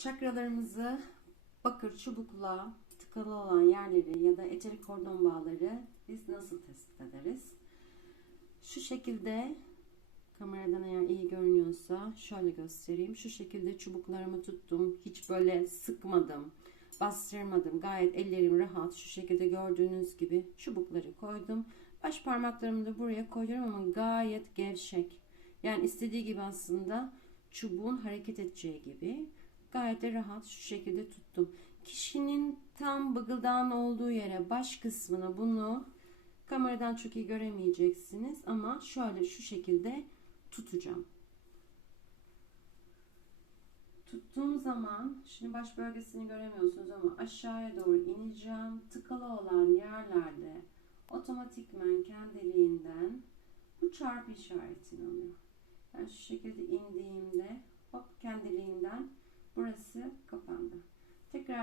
Çakralarımızı bakır çubukla tıkalı olan yerleri ya da eterik kordon bağları biz nasıl tespit ederiz? Şu şekilde kameradan eğer iyi görünüyorsa şöyle göstereyim. Şu şekilde çubuklarımı tuttum. Hiç böyle sıkmadım. Bastırmadım. Gayet ellerim rahat. Şu şekilde gördüğünüz gibi çubukları koydum. Baş parmaklarımı da buraya koyuyorum ama gayet gevşek. Yani istediği gibi aslında çubuğun hareket edeceği gibi gayet de rahat şu şekilde tuttum. Kişinin tam bıgıldağın olduğu yere baş kısmını bunu kameradan çok iyi göremeyeceksiniz ama şöyle şu şekilde tutacağım. Tuttuğum zaman şimdi baş bölgesini göremiyorsunuz ama aşağıya doğru ineceğim. Tıkalı olan yerlerde otomatikmen kendiliğinden bu çarpı işaretini alıyor. Yani şu şekilde indiğimde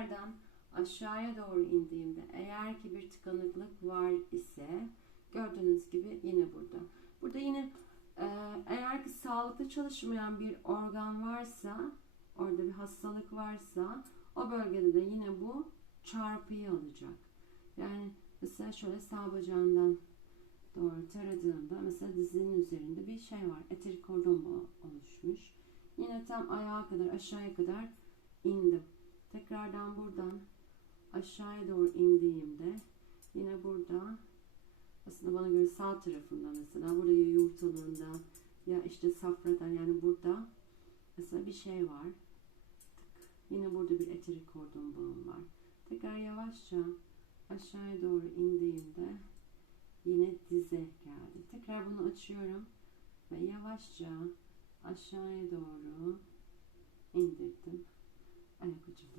Tekrardan aşağıya doğru indiğimde eğer ki bir tıkanıklık var ise gördüğünüz gibi yine burada. Burada yine e, eğer ki sağlıklı çalışmayan bir organ varsa orada bir hastalık varsa o bölgede de yine bu çarpıyı alacak. Yani mesela şöyle sağ bacağından doğru taradığımda mesela dizinin üzerinde bir şey var. Eterik kordon oluşmuş. Yine tam ayağa kadar aşağıya kadar indim. Tekrardan buradan aşağıya doğru indiğimde yine burada aslında bana göre sağ tarafında mesela burada ya yumurtalığında ya işte safradan yani burada mesela bir şey var. Tık. Yine burada bir eterik kordon bağım var. Tekrar yavaşça aşağıya doğru indiğimde yine dize geldi. Tekrar bunu açıyorum ve yavaşça aşağıya doğru indirdim. Ayak ucumda.